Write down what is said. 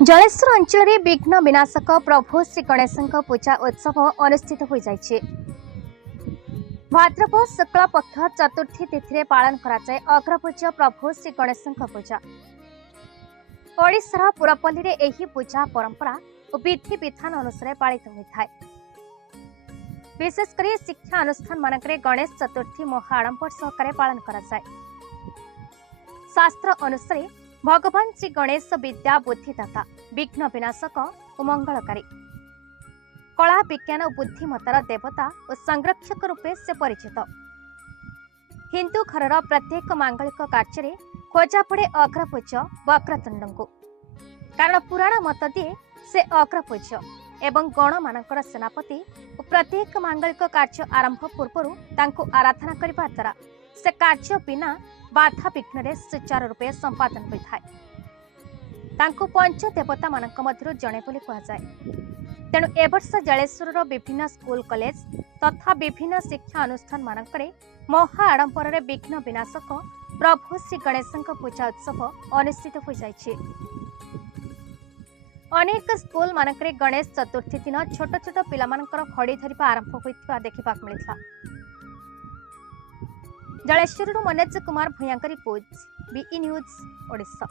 जलेश्वर अंचल में विघ्न विनाशक प्रभु श्री गणेश पूजा उत्सव अनुष्ठित हो जाए। भाद्रपद शुक्ल पक्ष चतुर्थी तिथि पालन कराए अग्रपूज्य प्रभु श्री गणेश पूजा। ओडिशार पुरपल्ली रे एही पूजा परंपरा और विधि विधान अनुसार पालित होता है। विशेषकर शिक्षा अनुष्ठान मानक गणेश चतुर्थी महाआडंबर सहकारे पालन कराए। शास्त्र अनुसार भगवान श्री गणेश विद्या बुद्धिदाता, विघ्न विनाशक और मंगलकारी, कला विज्ञान और बुद्धिमतार देवता और संरक्षक रूपे से परिचित। हिंदू घर प्रत्येक मांगलिक कार्य खोजा पड़े अग्रपूज्य वक्रतुंड को, कारण पुराण मत दिए से अग्रपूज्य एवं गण मानकर सेनापति और प्रत्येक मांगलिक कार्य आरंभ पूर्व आराधना करने द्वारा से कार्य बिना बाधा विघ्न सुचारू रूपे संपादन होता है। पंच देवता मानक मध्यरु जणे बोली कहुए। तेणु एवर्ष जलेश्वर विभिन्न स्कूल कॉलेज तथा विभिन्न शिक्षा अनुष्ठान मानकरे महाआडंबर विघ्न विनाशक प्रभु श्री गणेश पूजा उत्सव अनुष्ठित हो जाए। अनेक स्कूल मानकरे गणेश चतुर्थी दिन छोट छोट पिलामानकर खड़ी धरिबा आरंभ होइतिबा देखिबा मिलिथा। Jaleswar Manoj Kumar Bhuyan report, B E news Odisha.